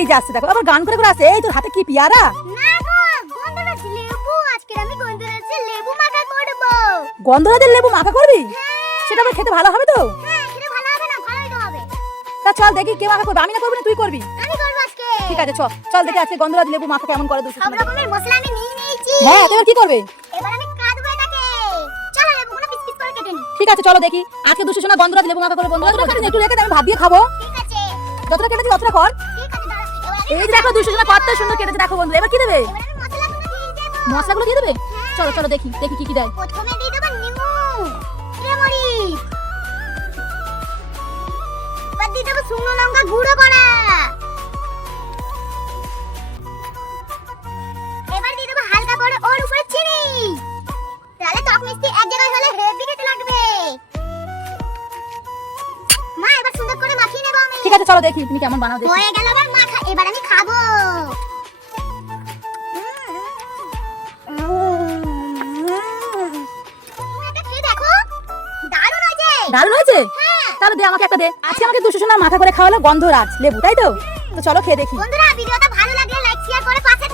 এই যে আসছে দেখো, আবার গান করে করে আসে। এই তোর হাতে কি পেয়ারা? না গো, গন্ধরাজ লেবু। আজকে আমি গন্ধরাজের লেবু মাখা করব। গন্ধরাজের লেবু মাখা করবি? সেটা আবার খেতে ভালো হবে তো? হ্যাঁ, খেতে ভালো হবে না? ভালোই তো হবে। তা চল দেখি কে মাখা করবে। আমি না করবো না তুই করবি? আমি করব আজকে। ঠিক আছে চল চল দেখি আজকে গন্ধরাজ লেবু মাখা কেমন করে দুশো। সব রকমের মশলা আমি নিয়ে নিয়েছি। হ্যাঁ, এবার কি করবে? এবার আমি কাটবো এটাকে। চলো লেবুগুলো পিস পিস করে কেটে নিই। ঠিক আছে চলো দেখি আজকে দুশো সোনা গন্ধরাজ লেবু মাখা করবে। বন্ধুরা একটু রেখে দে, আমি ভাত দিয়ে খাবো। ঠিক আছে। যতটা কেটেছি ততটা কর। ঠিক আছে, দাঁড়াও। এই যে দেখো দুশো সোনা কত সুন্দর কেটেছে দেখো বন্ধু। এবার কি দেবে? এবার আমি মশলাগুলো দিয়ে দেব। মশলাগুলো দিয়ে দেবে? চলো চলো দেখি দেখি কি কি দেয়। প্রথমে দিয়ে দেব নুন, মরিচ। এবার দিয়ে দেব শুকনো লঙ্কা গুঁড়ো করা। এবার দিয়ে দেব হালকা করে ওর উপরে চিনি। তাহলে টক মিষ্টি এক জায়গায় হলে হেভি খেতে লাগবে। মা, এবার সুন্দর করে মাখিয়ে নেব আমি। ঠিক আছে চলো দেখি তুমি কেমন বানাও দেখি। হয়ে গেল আমার মাখা। এবার আমি খাবো। তুমি এটা খেয়ে দেখো, দারুণ হয়েছে। দারুণ হয়েছে? হ্যাঁ। তাহলে দে আমাকে একটা দে। আজকে আমাকে দুশো সোনা মাখা করে খাওয়ালো গন্ধরাজ লেবু, তাই তো? তো চলো খেয়ে দেখি। বন্ধুরা, ভিডিওটা ভালো লাগলে লাইক শেয়ার করে পাশে